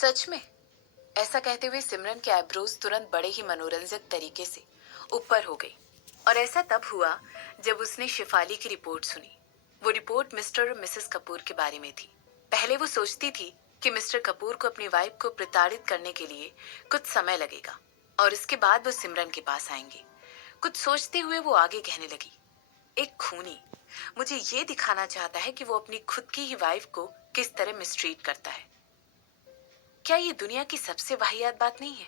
सच में? ऐसा कहते हुए सिमरन के आईब्रोज तुरंत बड़े ही मनोरंजक तरीके से ऊपर हो गई। और ऐसा तब हुआ जब उसने शिफाली की रिपोर्ट सुनी। वो रिपोर्ट मिस्टर और मिसेस कपूर के बारे में थी। पहले वो सोचती थी कि मिस्टर कपूर को अपनी वाइफ को प्रताड़ित करने के लिए कुछ समय लगेगा और इसके बाद वो सिमरन के पास आएंगे। कुछ सोचते हुए वो आगे कहने लगी, एक खूनी मुझे ये दिखाना चाहता है कि वो अपनी खुद की ही वाइफ को किस तरह मिसट्रीट करता है। क्या ये दुनिया की सबसे वाहियात बात नहीं है?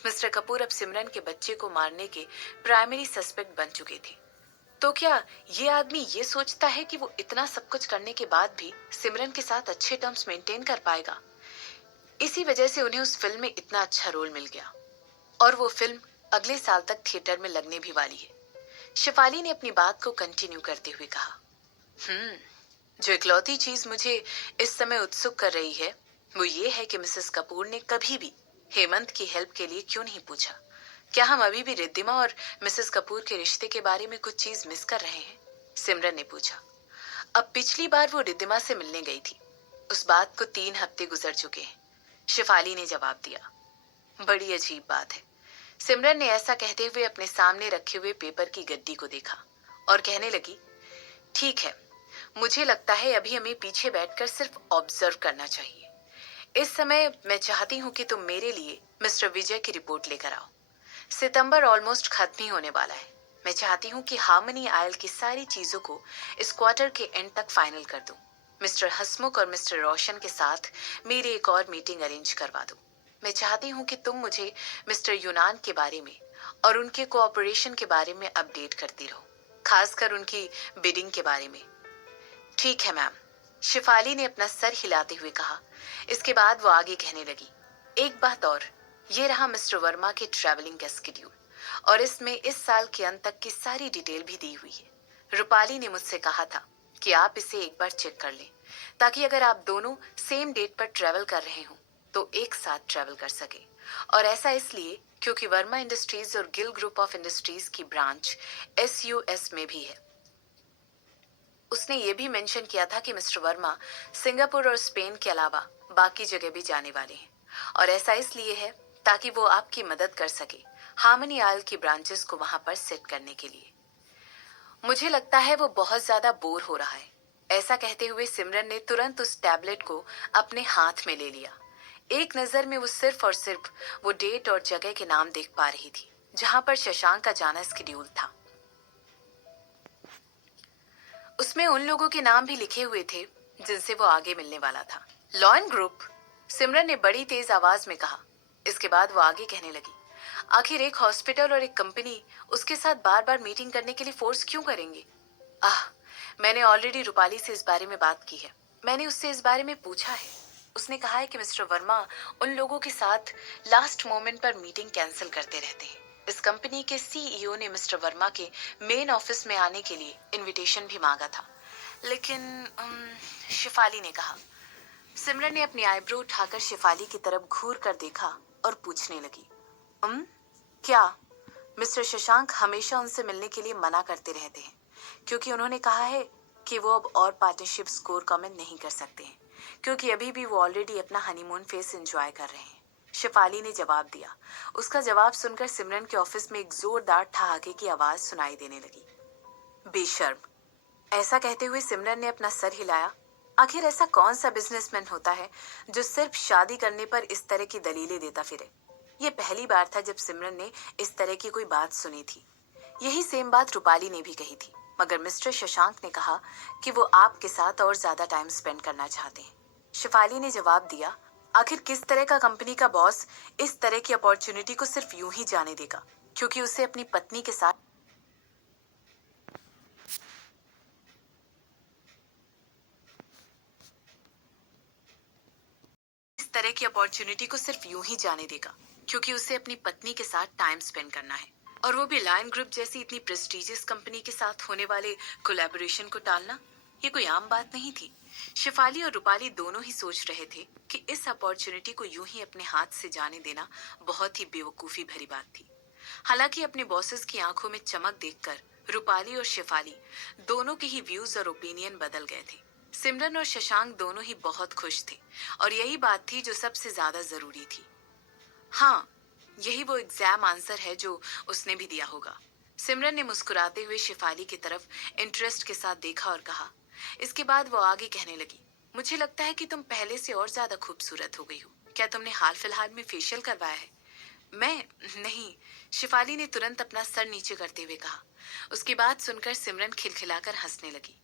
मिस्टर कपूर अब सिमरन के बच्चे को मारने के प्राइमरी सस्पेक्ट बन चुके थे। तो क्या ये आदमी ये सोचता है कि वो इतना सब कुछ करने के बाद भी सिमरन के साथ अच्छे टर्म्स मेंटेन कर पाएगा? इसी वजह से उन्हें उस फिल्म में इतना अच्छा रोल मिल गया और वो फिल्म अगले साल तक थिएटर में लगने भी वाली है। शिफाली ने अपनी बात को कंटिन्यू करते हुए कहा, जो इकलौती चीज मुझे इस समय उत्सुक कर रही है वो ये है कि मिसेस कपूर ने कभी भी हेमंत की हेल्प के लिए क्यों नहीं पूछा। क्या हम अभी भी रिद्धिमा और मिसेस कपूर के रिश्ते के बारे में कुछ चीज मिस कर रहे हैं? सिमरन ने पूछा। अब पिछली बार वो रिद्धिमा से मिलने गई थी, उस बात को 3 हफ्ते गुजर चुके हैं, शिफाली ने जवाब दिया। बड़ी अजीब बात है। सिमरन ने ऐसा कहते हुए अपने सामने रखे हुए पेपर की गड्डी को देखा और कहने लगी, ठीक है, मुझे लगता है अभी हमें पीछे बैठकर सिर्फ ऑब्जर्व करना चाहिए। इस समय मैं चाहती हूँ कि तुम मेरे लिए मिस्टर विजय की रिपोर्ट लेकर आओ। सितंबर ऑलमोस्ट खत्म ही होने वाला है। मैं चाहती हूँ कि हार्मनी आयल की सारी चीजों को इस क्वार्टर के एंड तक फाइनल कर दूं। मिस्टर हसमुख और मिस्टर रोशन के साथ मेरी एक और मीटिंग अरेंज करवा दो। मैं चाहती हूँ कि तुम मुझे मिस्टर यूनान के बारे में और उनके कोऑपरेशन के बारे में अपडेट करती रहो, खासकर उनकी बिडिंग के बारे में। ठीक है मैम, शिफाली ने अपना सर हिलाते हुए कहा। इसके बाद वो आगे कहने लगी, एक बात और, ये रहा मिस्टर वर्मा के ट्रैवलिंग का स्केड्यूल और इसमें इस साल के अंत तक की सारी डिटेल भी दी हुई है। रूपाली ने मुझसे कहा था कि आप इसे एक बार चेक कर लें ताकि अगर आप दोनों सेम डेट पर ट्रैवल कर रहे हो तो एक साथ ट्रैवल कर सके। और ऐसा इसलिए क्योंकि वर्मा इंडस्ट्रीज और गिल ग्रुप ऑफ इंडस्ट्रीज की ब्रांच SUS में भी है। उसने ये भी मेंशन किया था कि मिस्टर वर्मा सिंगापुर और स्पेन के अलावा बाकी जगह भी जाने वाले हैं और ऐसा इसलिए है ताकि वो आपकी मदद कर सके हार्मनी आयल की ब्रांचेस को वहां पर सेट करने के लिए। मुझे लगता है वो बहुत ज्यादा बोर हो रहा है। ऐसा कहते हुए सिमरन ने तुरंत उस टैबलेट को अपने हाथ में ले लिया। एक नजर में वो सिर्फ और सिर्फ वो डेट और जगह के नाम देख पा रही थी जहां पर शशांक का जाना स्केड्यूल था। उसमें उन लोगों के नाम भी लिखे हुए थे जिनसे वो आगे मिलने वाला था। लॉयन ग्रुप, सिमरन ने बड़ी तेज आवाज में कहा। इसके बाद वो आगे कहने लगी, आखिर एक हॉस्पिटल और एक कंपनी उसके साथ बार बार मीटिंग करने के लिए फोर्स क्यों करेंगे? आह, मैंने ऑलरेडी रूपाली से इस बारे में बात की है। मैंने उससे इस बारे में पूछा है। उसने कहा है कि मिस्टर वर्मा उन लोगों के साथ लास्ट मोमेंट पर मीटिंग कैंसिल करते रहते हैं। इस कंपनी के CEO ने मिस्टर वर्मा के मेन ऑफिस में आने के लिए इनविटेशन भी मांगा था, लेकिन शिफाली ने कहा। सिमरन ने अपनी आईब्रो उठाकर शिफाली की तरफ घूर कर देखा और पूछने लगी, क्या? मिस्टर शशांक हमेशा उनसे मिलने के लिए मना करते रहते हैं क्योंकि उन्होंने कहा है कि वो अब और पार्टनरशिप स्कोर कमेंट नहीं कर सकते हैं क्योंकि अभी भी वो ऑलरेडी अपना हनीमून फेज एंजॉय कर रहे हैं। शिफाली ने जवाब दिया। उसका जवाब सुनकर सिमरन के ऑफिस में एक जोरदार ठहाके की आवाज सुनाई देने लगी। बेशर्म, ऐसा कहते हुए सिमरन ने अपना सर हिलाया। आखिर ऐसा कौन सा बिजनेसमैन होता है जो सिर्फ शादी करने पर इस तरह की दलीलें देता फिरे? ये पहली बार था जब सिमरन ने इस तरह की कोई बात सुनी थी। यही सेम बात रूपाली ने भी कही थी, मगर मिस्टर शशांक ने कहा कि वो आपके साथ और ज्यादा टाइम स्पेंड करना चाहते हैं। शिफाली ने जवाब दिया, आखिर किस तरह का कंपनी का बॉस इस तरह की अपॉर्चुनिटी को सिर्फ यूं ही जाने देगा क्योंकि उसे अपनी पत्नी के साथ इस तरह की अपॉर्चुनिटी को सिर्फ यूं ही जाने देगा क्योंकि उसे अपनी पत्नी के साथ टाइम स्पेंड करना है, और वो भी लायन ग्रुप जैसी इतनी प्रेस्टिजियस कंपनी के साथ होने वाले कोलैबोरेशन को टालना, ये कोई आम बात नहीं थी। शिफाली और रूपाली दोनों ही सोच रहे थे कि इस अपॉर्चुनिटी को यूं ही अपने हाथ से जाने देना बहुत ही बेवकूफी भरी बात थी। हालांकि अपने बॉसेस की आंखों में चमक देखकर रूपाली और शिफाली दोनों के ही व्यूज और ओपिनियन बदल गए थे। सिमरन और शशांक दोनों ही बहुत खुश थे और यही बात थी जो सबसे ज्यादा जरूरी थी। हाँ, यही वो एग्जाम आंसर है जो उसने भी दिया होगा। सिमरन ने मुस्कुराते हुए शिफाली की तरफ इंटरेस्ट के साथ देखा और कहा। इसके बाद वो आगे कहने लगी, मुझे लगता है कि तुम पहले से और ज्यादा खूबसूरत हो गई हो। क्या तुमने हाल फिलहाल में फेशियल करवाया है? मैं नहीं, शिफाली ने तुरंत अपना सर नीचे करते हुए कहा। उसकी बात सुनकर सिमरन खिलखिलाकर हंसने लगी।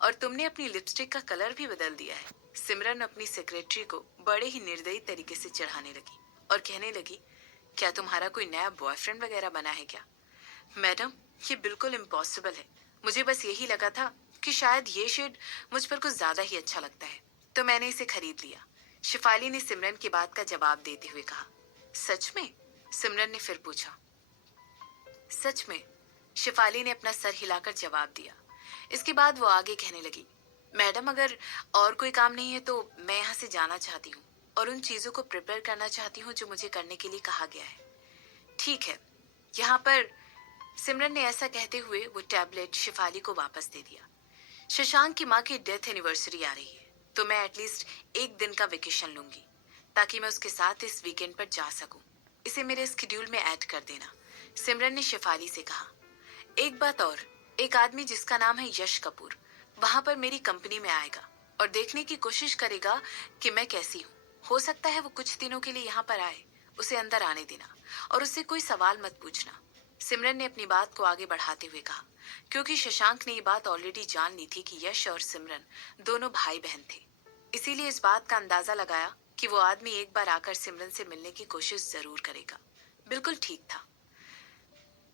और तुमने अपनी लिपस्टिक का कलर भी बदल दिया है। सिमरन अपनी सेक्रेटरी को बड़े ही निर्दयी तरीके से चढ़ाने लगी और कहने लगी, क्या तुम्हारा कोई नया बॉयफ्रेंड वगैरह बना है क्या? मैडम, ये बिल्कुल इम्पॉसिबल है। मुझे बस यही लगा था कि शायद ये शेड मुझ पर कुछ ज्यादा ही अच्छा लगता है, तो मैंने इसे खरीद लिया। शिफाली ने सिमरन की बात का जवाब देते हुए कहा। सच में? सिमरन ने फिर पूछा। सच में, शिफाली ने अपना सर हिलाकर जवाब दिया। इसके बाद वो आगे कहने लगी, मैडम अगर और कोई काम नहीं है तो मैं यहाँ से जाना चाहती हूँ और उन चीजों को प्रिपेयर करना चाहती हूँ जो मुझे करने के लिए कहा गया है। ठीक है। यहाँ पर सिमरन ने ऐसा कहते हुए वो टैबलेट शिफाली को वापस दे दिया। शशांक की माँ की डेथ एनिवर्सरी आ रही है, तो मैं एटलीस्ट एक दिन का वेकेशन लूंगी ताकि मैं उसके साथ इस वीकेंड पर जा सकूं। इसे मेरे स्केड्यूल में ऐड कर देना, सिमरन ने शिफाली से कहा। एक बात और, एक आदमी जिसका नाम है यश कपूर वहां पर मेरी कंपनी में आएगा और देखने की कोशिश करेगा कि मैं कैसी हूँ। हो सकता है वो कुछ दिनों के लिए यहाँ पर आए। उसे अंदर आने देना और उससे कोई सवाल मत पूछना, सिमरन ने अपनी बात को आगे बढ़ाते हुए कहा, क्योंकि शशांक ने ये बात ऑलरेडी जान ली थी कि यश और सिमरन दोनों भाई बहन थे। इसीलिए इस बात का अंदाजा लगाया कि वो आदमी एक बार आकर सिमरन से मिलने की कोशिश जरूर करेगा। बिल्कुल ठीक था।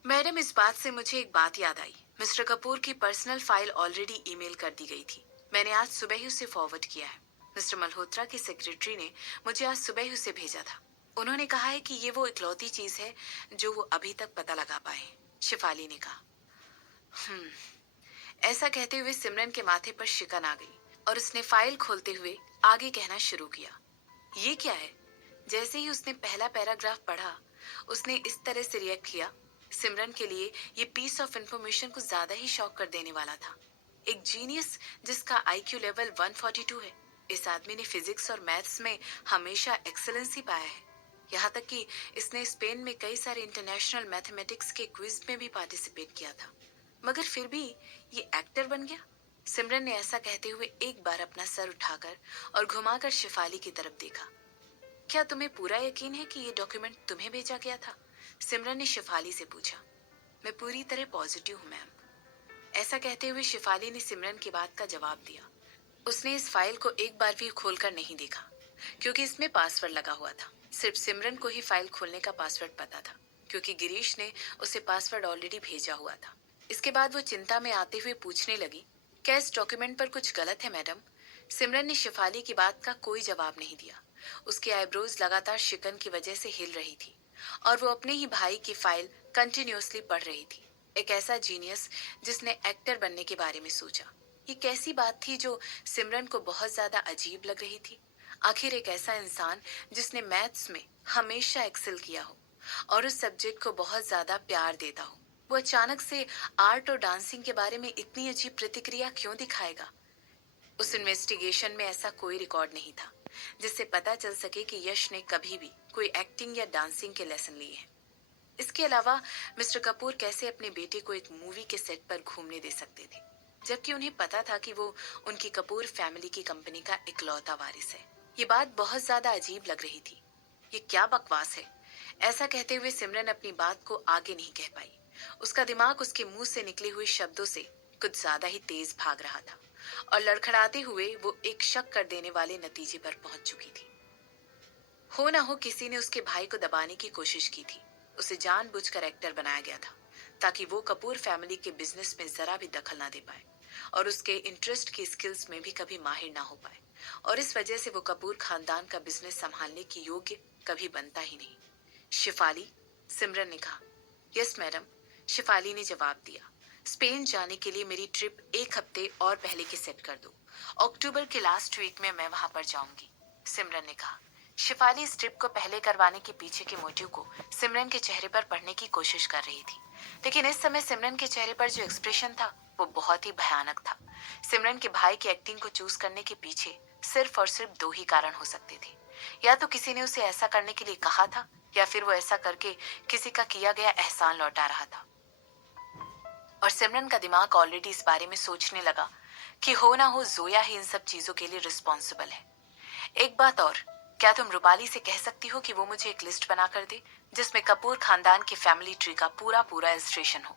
मैडम, इस बात से मुझे एक बात याद आई। मिस्टर कपूर की पर्सनल फाइल ऑलरेडी ईमेल कर दी गई थी। मैंने आज सुबह ही उसे फॉरवर्ड किया है। मिस्टर मल्होत्रा की सेक्रेटरी ने मुझे आज सुबह ही उसे भेजा था। उन्होंने कहा है कि ये वो इकलौती चीज है जो वो अभी तक पता लगा पाए, शिफाली ने कहा। ऐसा कहते हुए सिमरन के माथे पर शिकन आ गई और उसने फाइल खोलते हुए आगे कहना शुरू किया। ये क्या है? जैसे ही उसने पहला पैराग्राफ पढ़ा, उसने इस तरह से रिएक्ट किया। सिमरन के लिए ये पीस ऑफ इंफॉर्मेशन कुछ ज्यादा ही शॉक कर देने वाला था। एक जीनियस जिसका आईक्यू लेवल 142 है। इस आदमी ने फिजिक्स और मैथ्स में हमेशा एक्सेलेंस ही पाया है। यहाँ तक कि इसने स्पेन में कई सारे इंटरनेशनल मैथमेटिक्स के क्विज में भी पार्टिसिपेट किया था। मगर फिर भी ये एक्टर बन गया। सिमरन ने ऐसा कहते हुए एक बार अपना सर उठाकर और घुमाकर शिफाली की तरफ देखा। क्या तुम्हें पूरा यकीन है कि ये डॉक्यूमेंट तुम्हें भेजा गया था? सिमरन ने शिफाली से पूछा। मैं पूरी तरह पॉजिटिव हूँ मैम। ऐसा कहते हुए शिफाली ने सिमरन की बात का जवाब दिया। उसने इस फाइल को एक बार भी खोलकर नहीं देखा क्योंकि इसमें पासवर्ड लगा हुआ था। सिर्फ सिमरन को ही फाइल खोलने का पासवर्ड पता था क्योंकि गिरीश ने उसे पासवर्ड ऑलरेडी भेजा हुआ था। इसके बाद वो चिंता में आते हुए पूछने लगी, क्या इस डॉक्यूमेंट पर कुछ गलत है मैडम? सिमरन ने शिफाली की बात का कोई जवाब नहीं दिया। उसके आईब्रोज लगातार शिकन की वजह से हिल रही थी और वो अपने ही भाई की फाइल कंटिन्यूअसली पढ़ रही थी। एक ऐसा जीनियस जिसने एक्टर बनने के बारे में सोचा। ये कैसी बात थी जो सिमरन को बहुत ज्यादा अजीब लग रही थी? आखिर एक ऐसा इंसान जिसने मैथ्स में हमेशा एक्सेल किया हो और उस सब्जेक्ट को बहुत ज्यादा प्यार देता हो, वो अचानक से आर्ट और डांसिंग के बारे में इतनी अजीब प्रतिक्रिया क्यों दिखाएगा? उस इन्वेस्टिगेशन में ऐसा कोई रिकॉर्ड नहीं था जिससे पता चल सके कि यश ने कभी भी कोई एक्टिंग या डांसिंग के लेसन लिए हैं। इसके अलावा मिस्टर कपूर कैसे अपने बेटे को एक मूवी के सेट पर घूमने दे सकते थे, जबकि उन्हें पता था कि वो उनकी कपूर फैमिली की कंपनी का इकलौता वारिस है। ये बात बहुत ज्यादा अजीब लग रही थी। ये क्या बकवास है? ऐसा कहते हुए सिमरन अपनी बात को आगे नहीं कह पाई। उसका दिमाग उसके मुंह से निकले हुए शब्दों से कुछ ज्यादा ही तेज भाग रहा था और लड़खड़ाते हुए वो एक शक कर देने वाले नतीजे पर पहुंच चुकी थी। हो ना हो किसी ने उसके भाई को दबाने की कोशिश की थी। उसे जानबूझकर एक्टर बनाया गया था ताकि वो कपूर फैमिली के बिजनेस में जरा भी दखल ना दे पाए और उसके इंटरेस्ट की स्किल्स में भी कभी माहिर ना हो पाए, और इस वजह से वो कपूर खानदान का बिजनेस संभालने की योग्य कभी बनता ही नहीं। शिफाली, सिमरन ने कहा। यस मैडम, शिफाली ने जवाब दिया। स्पेन जाने के लिए मेरी ट्रिप एक हफ्ते और पहले की सेट कर दो। अक्टूबर के लास्ट वीक में मैं वहां पर जाऊंगी, सिमरन ने कहा। शिफाली इस ट्रिप को पहले करवाने के पीछे के मोटिव को सिमरन के चेहरे पर पढ़ने की कोशिश कर रही थी, लेकिन इस समय सिमरन के चेहरे पर जो एक्सप्रेशन था वो बहुत ही भयानक था। सिमरन के भाई की एक्टिंग को चूज करने के पीछे सिर्फ और सिर्फ दो ही कारण हो सकते थे। या तो किसी ने उसे ऐसा करने के लिए कहा था, या फिर वो ऐसा करके किसी का किया गया एहसान लौटा रहा था। और सिमरन का दिमाग ऑलरेडी इस बारे में सोचने लगा कि हो ना हो जोया ही इन सब चीजों के लिए रिस्पॉन्सिबल है। एक बात और, क्या तुम रूपाली से कह सकती हो कि वो मुझे एक लिस्ट बना कर दे जिसमें कपूर खानदान के फैमिली ट्री का पूरा पूरा इलस्ट्रेशन हो।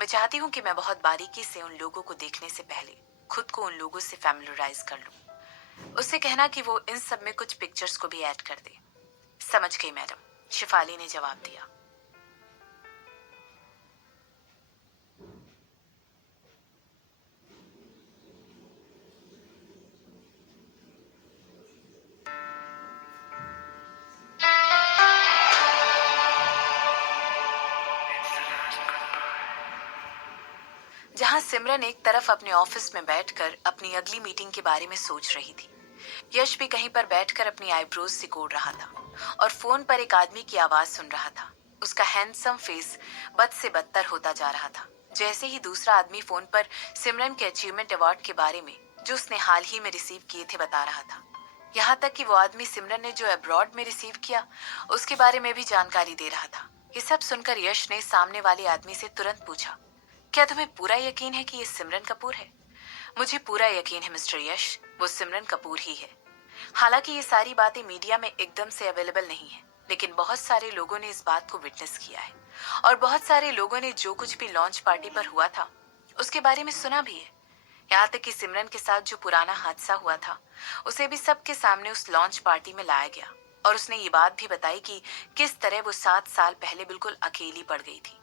मैं चाहती हूँ कि मैं बहुत बारीकी से उन लोगों को देखने से पहले खुद को उन लोगों से फैमिलराइज कर लूँ। उससे कहना कि वो इन सब में कुछ पिक्चर्स को भी ऐड कर दे। समझ गई मैडम, शिफाली ने जवाब दिया। जहां सिमरन एक तरफ अपने ऑफिस में बैठकर अपनी अगली मीटिंग के बारे में सोच रही थी, यश भी कहीं पर बैठकर अपनी आईब्रोज सिकोड़ रहा था और फोन पर एक आदमी की आवाज सुन रहा था। उसका हैंडसम फेस बद से बदतर होता जा रहा था। जैसे ही दूसरा आदमी फोन पर सिमरन के अचीवमेंट अवार्ड के बारे में जो उसने हाल ही में रिसीव किए थे बता रहा था। यहाँ तक कि वो आदमी सिमरन ने जो अब्रॉड में रिसीव किया उसके बारे में भी जानकारी दे रहा था। ये सब सुनकर यश ने सामने वाले आदमी से तुरंत पूछा, क्या तुम्हें पूरा यकीन है कि ये सिमरन कपूर है? मुझे पूरा यकीन है मिस्टर यश, वो सिमरन कपूर ही है। हालांकि ये सारी बातें मीडिया में एकदम से अवेलेबल नहीं है, लेकिन बहुत सारे लोगों ने इस बात को विटनेस किया है और बहुत सारे लोगों ने जो कुछ भी लॉन्च पार्टी पर हुआ था उसके बारे में सुना भी है। यहाँ तक कि सिमरन के साथ जो पुराना हादसा हुआ था उसे भी सबके सामने उस लॉन्च पार्टी में लाया गया और उसने ये बात भी बताई कि किस तरह वो 7 साल पहले बिल्कुल अकेली पड़ गई थी।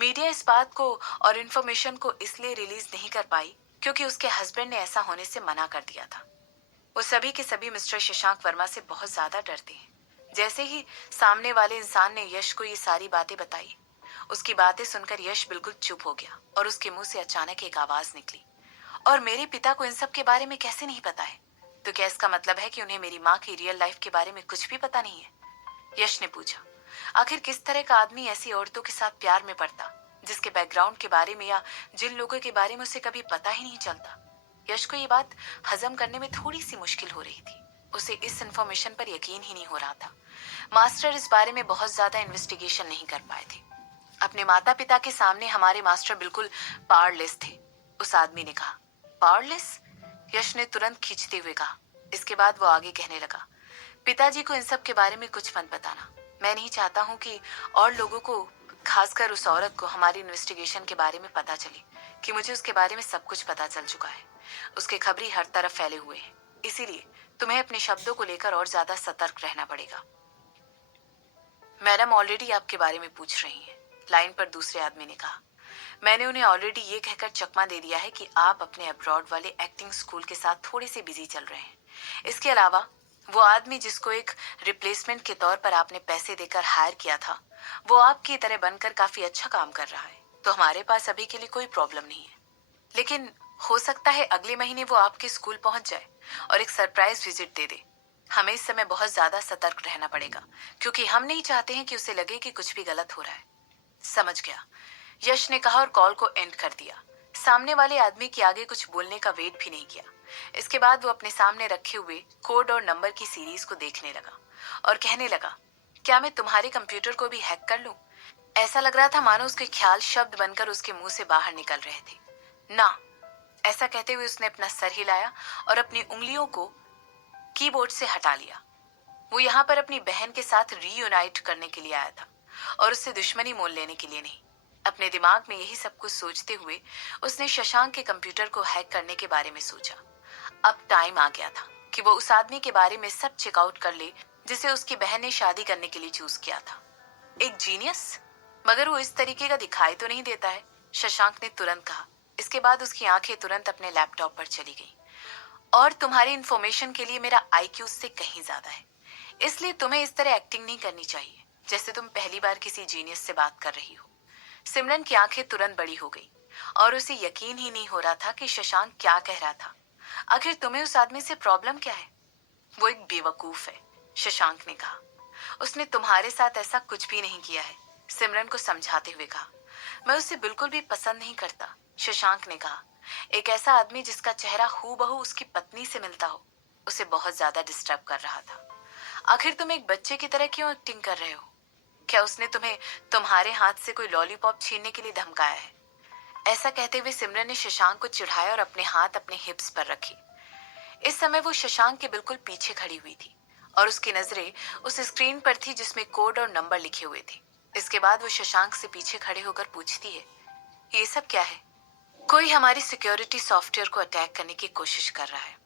मीडिया इस बात को और इन्फॉर्मेशन को इसलिए रिलीज नहीं कर पाई क्योंकि उसके हस्बैंड ने ऐसा होने से मना कर दिया था। वो सभी के सभी मिस्टर शशांक वर्मा से बहुत ज्यादा डरते हैं। जैसे ही सामने वाले इंसान ने यश को ये सारी बातें बताई, उसकी बातें सुनकर यश बिल्कुल चुप हो गया और उसके मुंह से अचानक एक आवाज निकली, और मेरे पिता को इन सब के बारे में कैसे नहीं पता है? तो क्या इसका मतलब है कि उन्हें मेरी माँ की रियल लाइफ के बारे में कुछ भी पता नहीं है? यश ने पूछा। आखिर किस तरह का आदमी ऐसी औरतों के साथ प्यार में पड़ता जिसके बैकग्राउंड के बारे में या जिन लोगों के बारे में उसे कभी पता ही नहीं चलता? यश को ये बात हजम करने में थोड़ी सी मुश्किल हो रही थी। उसे इस इंफॉर्मेशन पर यकीन ही नहीं हो रहा था। मास्टर इस बारे में बहुत ज्यादा इन्वेस्टिगेशन नहीं कर पाए थे। अपने माता पिता के सामने हमारे मास्टर बिल्कुल पावरलेस थे, उस आदमी ने कहा। पावरलेस? यश ने तुरंत खींचते हुए कहा। इसके बाद वो आगे कहने लगा, पिताजी को इन सब के बारे में कुछ मत बताना। मैं नहीं चाहता हूँ कि और लोगों को, खासकर उस औरत को, हमारी इन्वेस्टिगेशन के बारे में पता चले कि मुझे उसके बारे में सब कुछ पता चल चुका है। उसके खबरी हर तरफ फैले हुए हैं, इसीलिए तुम्हें अपने शब्दों को लेकर और ज्यादा सतर्क रहना पड़ेगा। मैडम ऑलरेडी आपके बारे में पूछ रही हैं, लाइन पर दूसरे आदमी ने कहा। मैंने उन्हें ऑलरेडी ये कहकर चकमा दे दिया है कि आप अपने अब्रॉड वाले एक्टिंग स्कूल के साथ थोड़े से बिजी चल रहे हैं। इसके अलावा वो आदमी जिसको एक रिप्लेसमेंट के तौर पर आपने पैसे देकर हायर किया था, वो आपकी तरह बनकर काफी अच्छा काम कर रहा है। तो हमारे पास अभी के लिए कोई प्रॉब्लम नहीं है, लेकिन हो सकता है अगले महीने वो आपके स्कूल पहुंच जाए और एक सरप्राइज विजिट दे दे। हमें इस समय बहुत ज्यादा सतर्क रहना पड़ेगा क्योंकि हम नहीं चाहते हैं कि उसे लगे कि कुछ भी गलत हो रहा है। समझ गया, यश ने कहा और कॉल को एंड कर दिया। सामने वाले आदमी के आगे कुछ बोलने का वेट भी नहीं किया। इसके बाद वो अपने सामने रखे हुए कोड और नंबर की सीरीज को देखने लगा और कहने लगा, क्या मैं तुम्हारे कंप्यूटर को भी हैक कर लूं? ऐसा लग रहा था मानो उसके ख्याल शब्द बनकर उसके मुंह से बाहर निकल रहे थे। ना, ऐसा कहते हुए उसने अपना सर हिलाया और अपनी उंगलियों को कीबोर्ड से हटा लिया। वो यहाँ पर अपनी बहन के साथ रीयूनाइट करने के लिए आया था और उससे दुश्मनी मोल लेने के लिए नहीं। अपने दिमाग में यही सब कुछ सोचते हुए उसने शशांक के कंप्यूटर को हैक करने के बारे में सोचा। अब टाइम आ गया था कि वो उस आदमी के बारे में सब चेकआउट कर ले जिसे उसकी बहन ने शादी करने के लिए चूज किया था। एक जीनियस? मगर वो इस तरीके का दिखाई तो नहीं देता है, शशांक ने तुरंत कहा। इसके बाद उसकी आंखें तुरंत अपने लैपटॉप पर चली गईं। और तुम्हारी इंफॉर्मेशन के लिए मेरा आईक्यू उससे कहीं ज्यादा है, इसलिए तुम्हें इस तरह एक्टिंग नहीं करनी चाहिए जैसे तुम पहली बार किसी जीनियस से बात कर रही हो। सिमरन की आंखें तुरंत बड़ी हो गई और उसे यकीन ही नहीं हो रहा था कि शशांक क्या कह रहा था। आखिर तुम्हें उस आदमी से प्रॉब्लम क्या है? वो एक बेवकूफ है, शशांक ने कहा। उसने तुम्हारे साथ ऐसा कुछ भी नहीं किया है, सिमरन को समझाते हुए कहा। मैं उसे बिल्कुल भी पसंद नहीं करता, शशांक ने कहा। एक ऐसा आदमी जिसका चेहरा हूबहू उसकी पत्नी से मिलता हो, उसे बहुत ज्यादा डिस्टर्ब कर रहा था। आखिर तुम एक बच्चे की तरह क्यों एक्टिंग कर रहे हो? क्या उसने तुम्हें तुम्हारे हाथ से कोई लॉलीपॉप छीनने के लिए धमकाया है? ऐसा कहते हुए सिमरन ने शशांक को चिढ़ाया और अपने हाथ अपने हिप्स पर रखी। इस समय वो शशांक के बिल्कुल पीछे खड़ी हुई थी और उसकी नजरें उस स्क्रीन पर थी जिसमें कोड और नंबर लिखे हुए थे। इसके बाद वो शशांक से पीछे खड़े होकर पूछती है, ये सब क्या है? कोई हमारी सिक्योरिटी सॉफ्टवेयर को अटैक करने की कोशिश कर रहा है।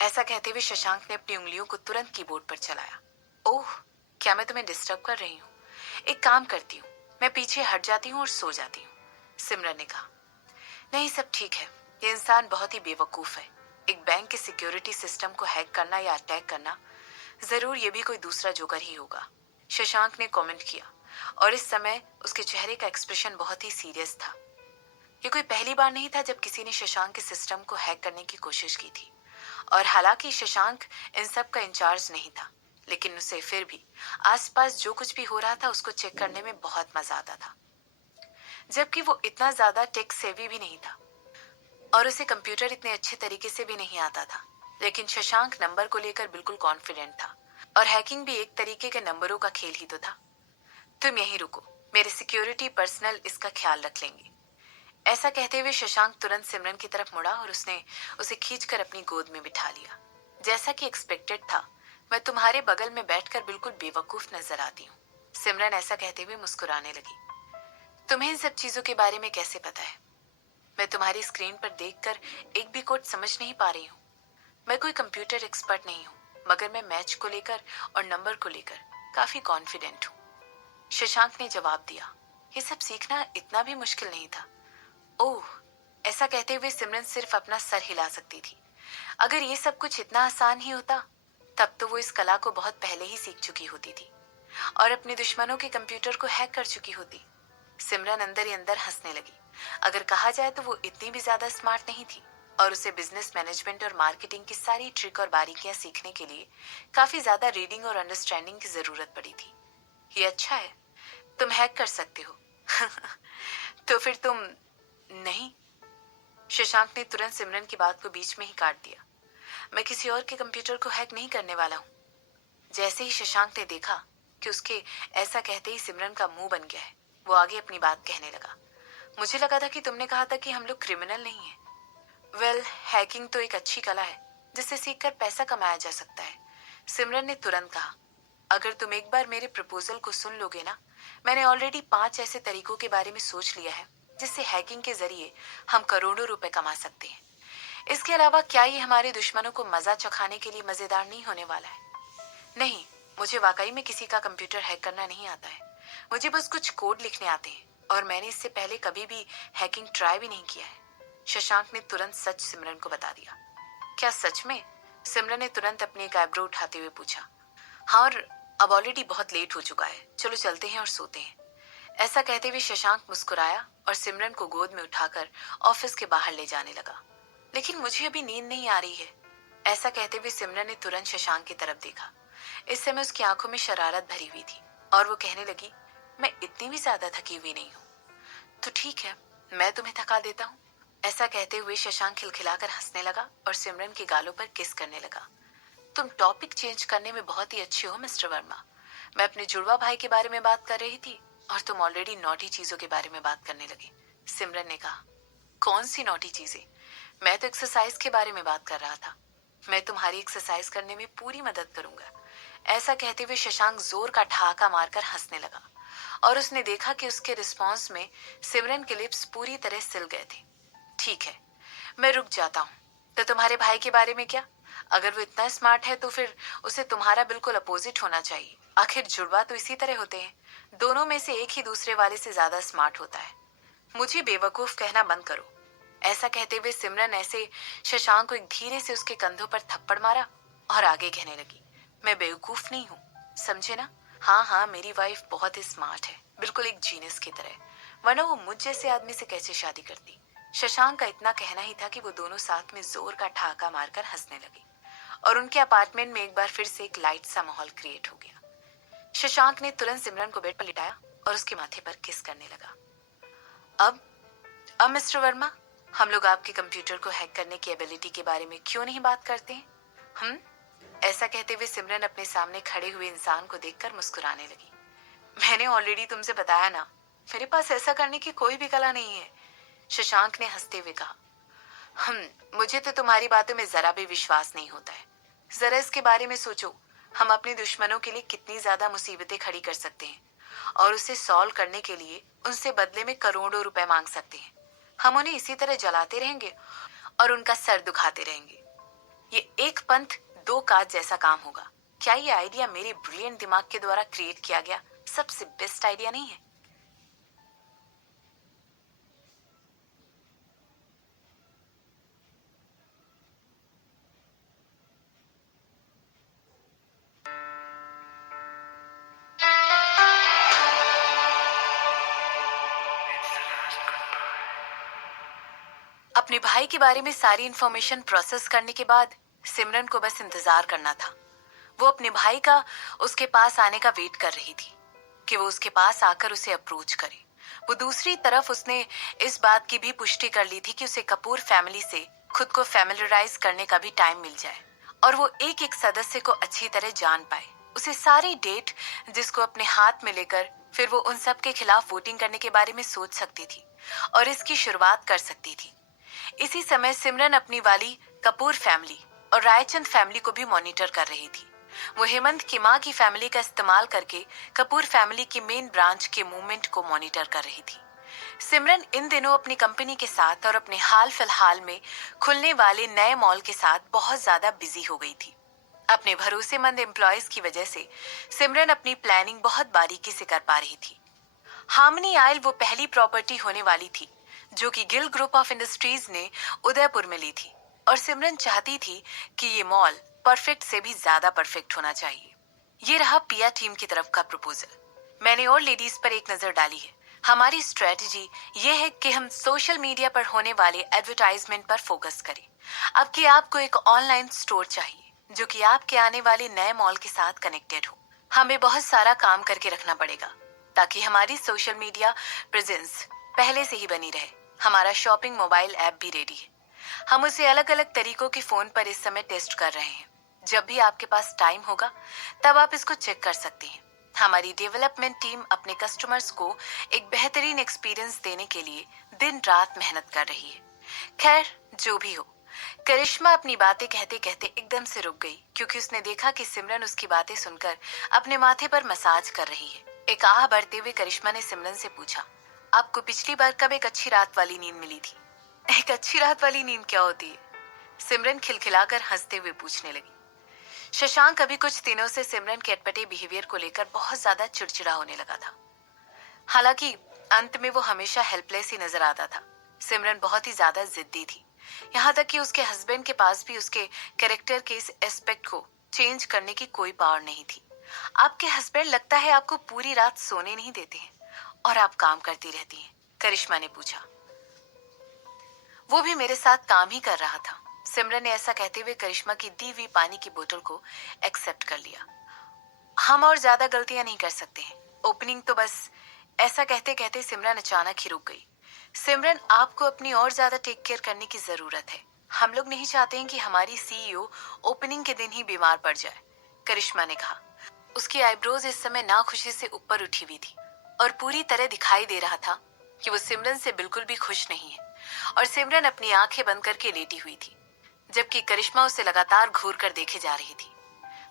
ऐसा कहते हुए शशांक ने अपनी उंगलियों को तुरंत कीबोर्ड पर चलाया। ओह, क्या मैं तुम्हें डिस्टर्ब कर रही हूँ? एक काम करती हूँ, मैं पीछे हट जाती हूँ और सो जाती हूँ, सिमरन ने कहा। नहीं, सब ठीक है। ये इंसान बहुत ही बेवकूफ है। एक बैंक के सिक्योरिटी सिस्टम को हैक करना या अटैक करना, जरूर ये भी कोई दूसरा जोकर ही होगा, शशांक ने कमेंट किया। और इस समय उसके चेहरे का एक्सप्रेशन बहुत ही सीरियस था। ये कोई पहली बार नहीं था जब किसी ने शशांक के सिस्टम को हैक करने की कोशिश की थी। और हालांकि शशांक इन सब का इंचार्ज नहीं था, लेकिन उसे फिर भी आसपास जो कुछ भी हो रहा था उसको चेक करने में बहुत मजा आता था। जबकि वो इतना ज्यादा टेक सेवी भी नहीं था और उसे कंप्यूटर इतने अच्छे तरीके से भी नहीं आता था। लेकिन शशांक नंबर को लेकर बिल्कुल कॉन्फिडेंट था और हैकिंग भी एक तरीके के नंबरों का खेल ही तो था। तुम यहीं रुको, मेरे सिक्योरिटी पर्सनल इसका ख्याल रख लेंगे। ऐसा कहते हुए शशांक तुरंत सिमरन की तरफ मुड़ा और उसने उसे खींचकर अपनी गोद में बिठा लिया। जैसा कि एक्सपेक्टेड था, मैं तुम्हारे बगल में बैठकर बिल्कुल बेवकूफ नजर आती हूँ, सिमरन ऐसा कहते हुए मुस्कुराने लगी। तुम्हें इन सब चीजों के बारे में कैसे पता है? मैं तुम्हारी स्क्रीन पर देखकर एक भी कोड समझ नहीं पा रही हूँ। मैं कोई कंप्यूटर एक्सपर्ट नहीं हूँ, मगर मैं मैच को लेकर और नंबर को लेकर काफी कॉन्फिडेंट हूँ, शशांक ने जवाब दिया। ये सब सीखना इतना भी मुश्किल नहीं था। ओह, ऐसा कहते हुए सिमरन सिर्फ अपना सर हिला सकती थी। अगर ये सब कुछ इतना आसान ही होता, तब तो वो इस कला को बहुत पहले ही सीख चुकी होती थी और अपने दुश्मनों के कंप्यूटर को हैक कर चुकी होती। सिमरन अंदर ही अंदर हंसने लगी। अगर कहा जाए तो वो इतनी भी ज्यादा स्मार्ट नहीं थी और उसे बिजनेस मैनेजमेंट और मार्केटिंग की सारी ट्रिक और बारीकियां सीखने के लिए काफी ज्यादा रीडिंग और अंडरस्टैंडिंग की जरूरत पड़ी थी। ये अच्छा है, तुम हैक कर सकते हो। तो फिर तुम नहीं, शशांक ने तुरंत सिमरन की बात को बीच में ही काट दिया। मैं किसी और के कंप्यूटर को हैक नहीं करने वाला हूँ। जैसे ही शशांक ने देखा कि उसके ऐसा कहते ही सिमरन का मुंह बन गया है, वो आगे अपनी बात कहने लगा। मुझे लगा था कि तुमने कहा था कि हम लोग क्रिमिनल नहीं है। वेल, हैकिंग तो एक अच्छी कला है जिससे सीखकर पैसा कमाया जा सकता है, सिमरन ने तुरंत कहा। अगर तुम एक बार मेरे प्रपोजल को सुन लोगे ना, मैंने ऑलरेडी 5 ऐसे तरीकों के बारे में सोच लिया है जिससे हैकिंग के जरिए हम करोड़ों रुपए कमा सकते हैं। इसके अलावा क्या ये हमारे दुश्मनों को मजा चखाने के लिए मजेदार नहीं होने वाला है? नहीं, मुझे वाकई में किसी का कंप्यूटर हैक करना नहीं आता है। मुझे बस कुछ कोड लिखने आते हैं और मैंने इससे पहले कभी भी हैकिंग ट्राई भी नहीं किया है, शशांक ने तुरंत सच सिमरन को बता दिया। क्या सच में? सिमरन ने तुरंत अपनी एक आईब्रो उठाते हुए पूछा। हाँ, और अब ऑलरेडी बहुत लेट हो चुका है, चलो चलते हैं और सोते हैं। ऐसा कहते हुए शशांक मुस्कुराया और सिमरन को गोद में उठाकर ऑफिस के बाहर ले जाने लगा। लेकिन मुझे अभी नींद नहीं आ रही है, ऐसा कहते हुए सिमरन ने तुरंत शशांक की तरफ देखा। इस समय उसकी आंखों में शरारत भरी हुई थी और वो कहने लगी, मैं इतनी भी ज्यादा थकी हुई नहीं हूँ। तो ठीक है, मैं तुम्हें थका देता हूँ। ऐसा कहते हुए शशांक खिलखिलाकर हंसने लगा और सिमरन के गालों पर किस करने लगा। तुम टॉपिक चेंज करने में बहुत ही अच्छे हो मिस्टर वर्मा। मैं अपने जुड़वा भाई के बारे में बात कर रही थी और तुम ऑलरेडी नॉटी चीजों के बारे में बात करने लगे, सिमरन ने कहा। कौन सी नॉटी चीजें? मैं तो एक्सरसाइज के बारे में बात कर रहा था। मैं तुम्हारी एक्सरसाइज करने में पूरी मदद करूंगा। ऐसा कहते हुए शशांक जोर का ठहाका मारकर हंसने लगा और उसने देखा कि उसके रिस्पॉन्स में सिमरन के लिप्स पूरी तरह सिल गए थे। ठीक है, मैं रुक जाता हूँ। तो तुम्हारे भाई के बारे में क्या? अगर वो इतना स्मार्ट है तो फिर उसे तुम्हारा बिल्कुल अपोजिट होना चाहिए। आखिर जुड़वा तो इसी तरह होते हैं, दोनों में से एक ही दूसरे वाले से ज्यादा स्मार्ट होता है। मुझे बेवकूफ कहना बंद करो। ऐसा कहते हुए सिमरन ऐसे शशांक को एक धीरे से उसके कंधों पर थप्पड़ मारा और आगे कहने लगी, मैं बेवकूफ नहीं हूँ, समझे ना? हाँ हाँ, मेरी वाइफ बहुत ही स्मार्ट है, बिल्कुल एक जीनियस की तरह, वरना वो मुझ जैसे आदमी से कैसे शादी करती। शशांक का इतना कहना ही था कि वो दोनों साथ में जोर का ठहाका मारकर हंसने लगे और उनके अपार्टमेंट में एक बार फिर से एक लाइट सा माहौल क्रिएट हो गया। शशांक ने तुरंत सिमरन को बेड पर लिटाया और उसके माथे पर किस करने लगा। अब मिस्टर वर्मा, हम लोग आपके कंप्यूटर को हैक करने की एबिलिटी के बारे में क्यों नहीं बात करते हैं? ऐसा कहते हुए सिमरन अपने सामने खड़े हुए इंसान को देखकर मुस्कुराने लगी। मैंने ऑलरेडी तुमसे बताया ना, मेरे पास ऐसा करने की कोई भी कला नहीं है, शशांक ने हंसते हुए कहा। मुझे तो तुम्हारी बातों में जरा भी विश्वास नहीं होता है। जरा इसके बारे में सोचो, हम अपने दुश्मनों के लिए कितनी ज्यादा मुसीबतें खड़ी कर सकते हैं और उसे सॉल्व करने के लिए उनसे बदले में करोड़ों रुपए मांग सकते हैं। हम उन्हें इसी तरह जलाते रहेंगे और उनका सर दुखाते रहेंगे। ये एक पंथ दो काज जैसा काम होगा। क्या ये आइडिया मेरे ब्रिलियंट दिमाग के द्वारा क्रिएट किया गया सबसे बेस्ट आइडिया नहीं है? अपने भाई के बारे में सारी इंफॉर्मेशन प्रोसेस करने के बाद सिमरन को बस इंतजार करना था। वो अपने भाई का उसके पास आने का वेट कर रही थी कि वो उसके पास आकर उसे अप्रोच करे। वो दूसरी तरफ उसने इस बात की भी पुष्टि कर ली थी कि उसे कपूर फैमिली से खुद को फैमिलियराइज करने का भी टाइम मिल जाए और वो एक एक सदस्य को अच्छी तरह जान पाए। उसे सारी डेट जिसको अपने हाथ में लेकर फिर वो उन सब के खिलाफ वोटिंग करने के बारे में सोच सकती थी और इसकी शुरुआत कर सकती थी। इसी समय सिमरन अपनी वाली कपूर फैमिली और रायचंद फैमिली को भी मॉनिटर कर रही थी। वो हेमंत की माँ की फैमिली का इस्तेमाल करके कपूर फैमिली की मेन ब्रांच के मूवमेंट को मॉनिटर कर रही थी। सिमरन इन दिनों अपनी कंपनी के साथ और अपने हाल फिलहाल में खुलने वाले नए मॉल के साथ बहुत ज्यादा बिजी हो गई थी। अपने भरोसेमंद एम्प्लॉयज की वजह से सिमरन अपनी प्लानिंग बहुत बारीकी से कर पा रही थी। हार्मनी आयल वो पहली प्रॉपर्टी होने वाली थी जो कि गिल ग्रुप ऑफ इंडस्ट्रीज ने उदयपुर में ली थी और सिमरन चाहती थी कि ये मॉल परफेक्ट से भी ज्यादा परफेक्ट होना चाहिए। ये रहा पिया टीम की तरफ का प्रपोजल। मैंने और लेडीज पर एक नजर डाली है। हमारी स्ट्रेटजी ये है कि हम सोशल मीडिया पर होने वाले एडवर्टाइजमेंट पर फोकस करें। अब कि आपको एक ऑनलाइन स्टोर चाहिए जो कि आपके आने वाले नए मॉल के साथ कनेक्टेड हो। हमें बहुत सारा काम करके रखना पड़ेगा ताकि हमारी सोशल मीडिया प्रेजेंस पहले से ही बनी रहे। हमारा शॉपिंग मोबाइल ऐप भी रेडी है। हम उसे अलग अलग तरीकों के फोन पर इस समय टेस्ट कर रहे हैं। जब भी आपके पास टाइम होगा तब आप इसको चेक कर सकते हैं। हमारी डेवलपमेंट टीम अपने कस्टमर्स को एक बेहतरीन एक्सपीरियंस देने के लिए दिन रात मेहनत कर रही है। खैर जो भी हो, करिश्मा अपनी बातें कहते कहते एकदम से रुक गई क्योंकि उसने देखा कि सिमरन उसकी बातें सुनकर अपने माथे पर मसाज कर रही है। एक आह भरते हुए करिश्मा ने सिमरन से पूछा, आपको पिछली बार कब एक अच्छी रात वाली नींद मिली थी? एक अच्छी रात वाली नींद क्या होती है? सिमरन खिलखिलाकर हंसते हुए पूछने लगी। शशांक अभी कुछ दिनों से सिमरन के अटपटे बिहेवियर को लेकर बहुत ज्यादा चिड़चिड़ा होने लगा था। हालांकि अंत में वो हमेशा हेल्पलेस ही नजर आता था। सिमरन बहुत ही ज्यादा जिद्दी थी, यहाँ तक कि उसके हस्बैंड के पास भी उसके कैरेक्टर के इस एस्पेक्ट को चेंज करने की कोई पावर नहीं थी। आपके हस्बैंड लगता है आपको पूरी रात सोने नहीं देते हैं और आप काम करती रहती हैं? करिश्मा ने पूछा। वो भी मेरे साथ काम ही कर रहा था। सिमरन ने ऐसा कहते हुए करिश्मा की दी हुई पानी की बोतल को एक्सेप्ट कर लिया। हम और ज्यादा गलतियां नहीं कर सकते हैं, ओपनिंग तो बस। ऐसा कहते कहते सिमरन अचानक ही रुक गई। सिमरन, आपको अपनी और ज्यादा टेक केयर करने की जरूरत है। हम लोग नहीं चाहते हैं कि हमारी सीईओ ओपनिंग के दिन ही बीमार पड़ जाए, करिश्मा ने कहा। उसकी आईब्रोज इस समय नाखुशी से ऊपर उठी हुई थी और पूरी तरह दिखाई दे रहा था कि वो सिमरन से बिल्कुल भी खुश नहीं है और सिमरन अपनी आंखें बंद करके लेटी हुई थी जबकि करिश्मा उसे लगातार घूर कर देखे जा रही थी।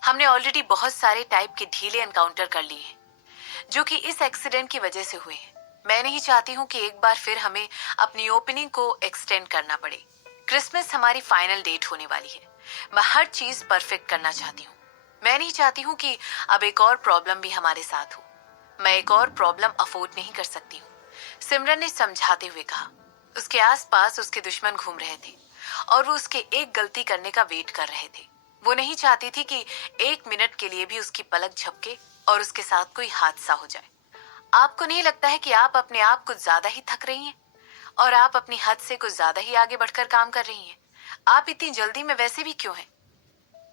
हमने ऑलरेडी बहुत सारे टाइप के ढीले एनकाउंटर कर लिए हैं जो कि इस एक्सीडेंट की वजह से हुए हैं। मैं नहीं चाहती हूँ कि एक बार फिर हमें अपनी ओपनिंग को एक्सटेंड करना पड़े। क्रिसमस हमारी फाइनल डेट होने वाली है। मैं हर चीज परफेक्ट करना चाहती हूँ। मैं नहीं चाहती हूँ कि अब एक और प्रॉब्लम भी हमारे साथ हो। मैं एक और प्रॉब्लम अफोर्ड नहीं कर सकती हूँ, सिमरन ने समझाते हुए कहा। उसके आसपास उसके दुश्मन घूम रहे थे और वो उसके एक गलती करने का वेट कर रहे थे। वो नहीं चाहती थी कि एक मिनट के लिए भी उसकी पलक झपके और उसके साथ कोई हादसा हो जाए। आपको नहीं लगता है कि आप अपने आप कुछ ज्यादा ही थक रही हैं और आप अपनी हद से कुछ ज्यादा ही आगे बढ़कर काम कर रही हैं? आप इतनी जल्दी में वैसे भी क्यों हैं?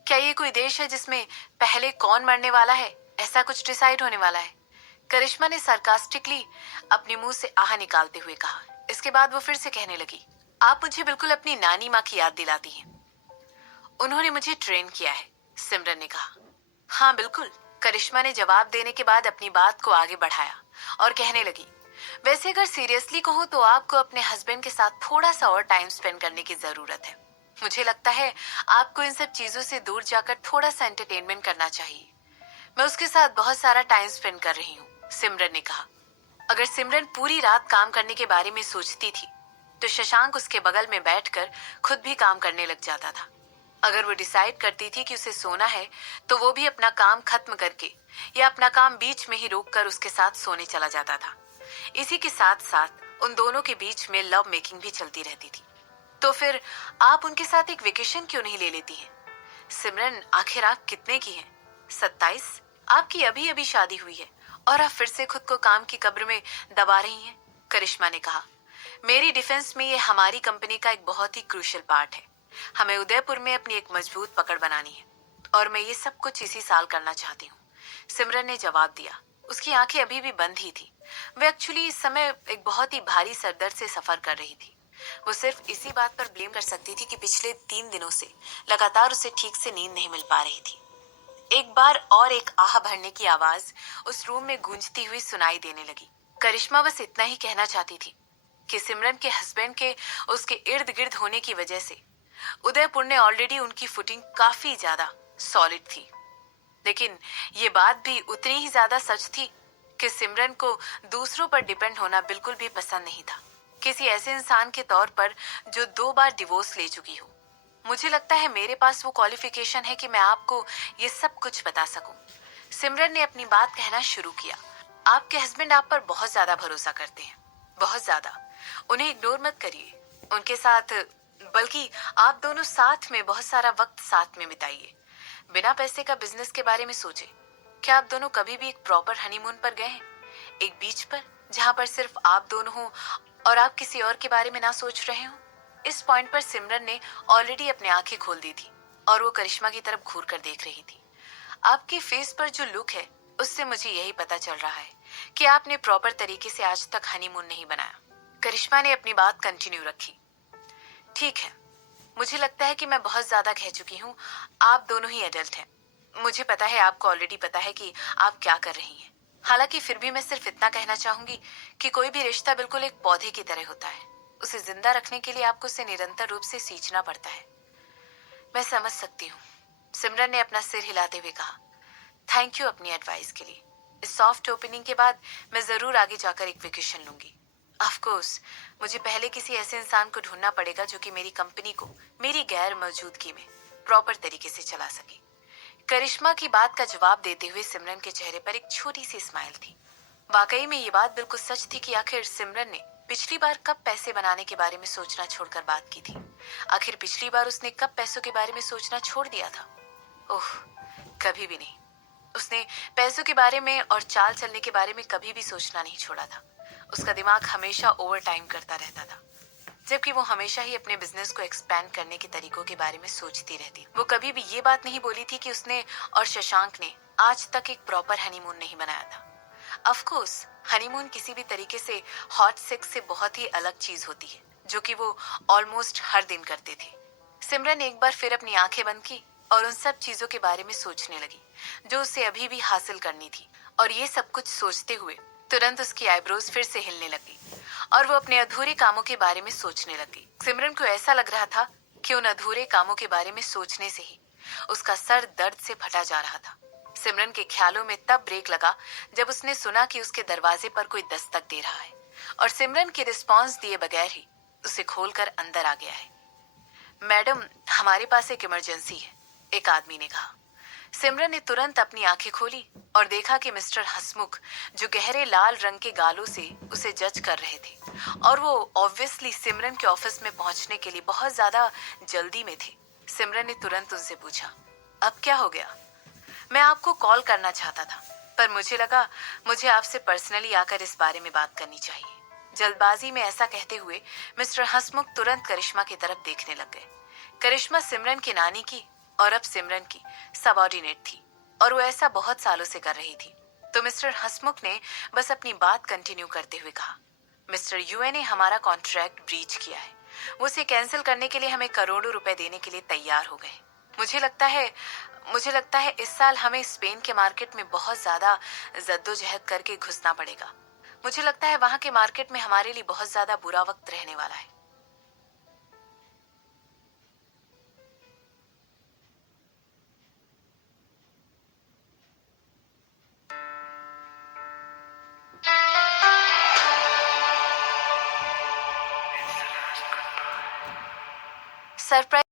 क्या ये कोई देश है जिसमें पहले कौन मरने वाला है ऐसा कुछ डिसाइड होने वाला है? करिश्मा ने सार्कास्टिकली अपने मुंह से आह निकालते हुए कहा। इसके बाद वो फिर से कहने लगी, आप मुझे बिल्कुल अपनी नानी माँ की याद दिलाती हैं। उन्होंने मुझे ट्रेन किया है, सिमरन ने कहा। हाँ बिल्कुल, करिश्मा ने जवाब देने के बाद अपनी बात को आगे बढ़ाया और कहने लगी, वैसे अगर सीरियसली कहूँ तो आपको अपने हस्बैंड के साथ थोड़ा सा और टाइम स्पेंड करने की जरूरत है। मुझे लगता है आपको इन सब चीजों से दूर जाकर थोड़ा सा एंटरटेनमेंट करना चाहिए। मैं उसके साथ बहुत सारा टाइम स्पेंड कर रही हूँ, सिमरन ने कहा। अगर सिमरन पूरी रात काम करने के बारे में सोचती थी तो शशांक उसके बगल में बैठकर खुद भी काम करने लग जाता था। अगर वो डिसाइड करती थी कि उसे सोना है तो वो भी अपना काम खत्म करके या अपना काम बीच में ही रोककर उसके साथ सोने चला जाता था। इसी के साथ साथ उन दोनों के बीच में लव मेकिंग भी चलती रहती थी। तो फिर आप उनके साथ एक वेकेशन क्यों नहीं ले लेती हैं? सिमरन, आखिर आप कितने की हैं? 27? आपकी अभी अभी शादी हुई है और आप फिर से खुद को काम की कब्र में दबा रही हैं, करिश्मा ने कहा। मेरी डिफेंस में ये हमारी कंपनी का एक बहुत ही क्रूशियल पार्ट है। हमें उदयपुर में अपनी एक मजबूत पकड़ बनानी है और मैं ये सब कुछ इसी साल करना चाहती हूँ, सिमरन ने जवाब दिया। उसकी आंखें अभी भी बंद ही थी। वह एक्चुअली इस समय एक बहुत ही भारी सरदर्द से सफर कर रही थी। वो सिर्फ इसी बात पर ब्लेम कर सकती थी कि पिछले 3 दिनों से लगातार उसे ठीक से नींद नहीं मिल पा रही थी। एक बार और एक आह भरने की आवाज उस रूम में गूंजती हुई सुनाई देने लगी। करिश्मा बस इतना ही कहना चाहती थी कि सिमरन के हस्बैंड के उसके इर्द गिर्द होने की वजह से उदयपुर ने ऑलरेडी उनकी फुटिंग काफी ज्यादा सॉलिड थी। लेकिन ये बात भी उतनी ही ज्यादा सच थी कि सिमरन को दूसरों पर डिपेंड होना बिल्कुल भी पसंद नहीं था, किसी ऐसे इंसान के तौर पर जो 2 बार डिवोर्स ले चुकी हो। मुझे लगता है मेरे पास वो क्वालिफिकेशन है कि मैं आपको ये सब कुछ बता सकूं, सिमरन ने अपनी बात कहना शुरू किया। आपके हस्बैंड आप पर बहुत ज्यादा भरोसा करते हैं, बहुत ज्यादा। उन्हें इग्नोर मत करिए। उनके साथ, बल्कि आप दोनों साथ में बहुत सारा वक्त साथ में बिताइए। बिना पैसे का बिजनेस के बारे में सोचे। क्या आप दोनों कभी भी एक प्रॉपर हनीमून पर गए हैं, एक बीच पर जहां पर सिर्फ आप दोनों हो और आप किसी और के बारे में ना सोच रहे हो? इस पॉइंट पर सिमरन ने ऑलरेडी अपनी आंखें खोल दी थी और वो करिश्मा की तरफ घूर कर देख रही थी। आपके फेस पर जो लुक है उससे मुझे यही पता चल रहा है कि आपने प्रॉपर तरीके से आज तक हनीमून नहीं बनाया, करिश्मा ने अपनी बात कंटिन्यू रखी। ठीक है, मुझे लगता है कि मैं बहुत ज्यादा कह चुकी हूँ। आप दोनों ही एडल्ट हैं। मुझे पता है आपको ऑलरेडी पता है कि आप क्या कर रही हैं। हालांकि फिर भी मैं सिर्फ इतना कहना चाहूंगी कि कोई भी रिश्ता बिल्कुल एक पौधे की तरह होता है। उसे जिंदा रखने के लिए आपको उसे निरंतर रूप से सींचना पड़ता है। मैं समझ सकती हूँ, सिमरन ने अपना सिर हिलाते हुए कहा। थैंक यू अपनी एडवाइस के लिए। इस सॉफ्ट ओपनिंग के बाद मैं जरूर आगे जाकर एक वेकेशन लूंगी। ऑफ कोर्स, मुझे पहले किसी ऐसे इंसान को ढूंढना पड़ेगा जो कि मेरी कंपनी को मेरी गैर मौजूदगी में प्रॉपर तरीके से चला सके। करिश्मा की बात का जवाब देते हुए सिमरन के चेहरे पर एक छोटी सी स्माइल थी। वाकई में ये बात बिल्कुल सच थी कि आखिर सिमरन ने पिछली बार कब पैसे बनाने के बारे में सोचना छोड़कर बात की थी। आखिर पिछली बार उसने कब पैसों के बारे में सोचना छोड़ दिया था? ओह, कभी भी नहीं। उसने पैसों के बारे में और चाल चलने के बारे में कभी भी सोचना नहीं छोड़ा था। उसका दिमाग हमेशा ओवर टाइम करता रहता था, जबकि वो हमेशा ही अपने बिजनेस को एक्सपैंड करने के तरीकों के बारे में सोचती रहती। वो कभी भी ये बात नहीं बोली थी कि उसने और शशांक ने आज तक एक प्रॉपर हनीमून नहीं बनाया था। ऑफ कोर्स, हनीमून किसी भी तरीके से हॉट सेक्स से बहुत ही अलग चीज होती है, जो कि वो ऑलमोस्ट हर दिन करते थे। सिमरन एक बार फिर अपनी आंखें बंद की और उन सब चीजों के बारे में सोचने लगी जो उसे अभी भी हासिल करनी थी। और ये सब कुछ सोचते हुए तुरंत उसकी आईब्रोज फिर से हिलने लगी और वो अपने अधूरे कामों के बारे में सोचने लगी। सिमरन को ऐसा लग रहा था कि उन अधूरे कामों के बारे में सोचने से ही उसका सर दर्द से फटा जा रहा था। सिमरन के ख्यालों में तब ब्रेक लगा जब उसने सुना कि उसके दरवाजे पर कोई दस्तक दे रहा है और सिमरन के रिस्पॉन्स दिए बगैर ही उसे खोलकर अंदर आ गया है। मैडम, हमारे पास एक इमरजेंसी है, एक आदमी ने कहा। सिमरन ने तुरंत अपनी आंखें खोली और देखा कि मिस्टर हसमुख, जो गहरे लाल रंग के गालों से उसे जज कर रहे थे और वो ऑब्वियसली सिमरन के ऑफिस में पहुंचने के लिए बहुत ज्यादा जल्दी में थे। सिमरन ने तुरंत उनसे पूछा, अब क्या हो गया? मैं आपको कॉल करना चाहता था, पर मुझे लगा मुझे आपसे पर्सनली आकर इस बारे में बात करनी चाहिए। जल्दबाजी में ऐसा कहते हुए मिस्टर हसमुख तुरंत करिश्मा की तरफ देखने लग गए। करिश्मा सिमरन की नानी की और अब सिमरन की सबऑर्डिनेट थी और वो ऐसा बहुत सालों से कर रही थी। तो मिस्टर हसमुख ने बस अपनी बात कंटिन्यू करते हुए कहा, मिस्टर यूए ने हमारा कॉन्ट्रैक्ट ब्रीच किया है वो उसे कैंसिल करने के लिए हमें करोड़ों रुपए देने के लिए तैयार हो गए। मुझे लगता है मुझे लगता है इस साल हमें स्पेन के मार्केट में बहुत ज्यादा जद्दोजहद करके घुसना पड़ेगा। मुझे लगता है वहां के मार्केट में हमारे लिए बहुत ज्यादा बुरा वक्त रहने वाला है। सरप्राइज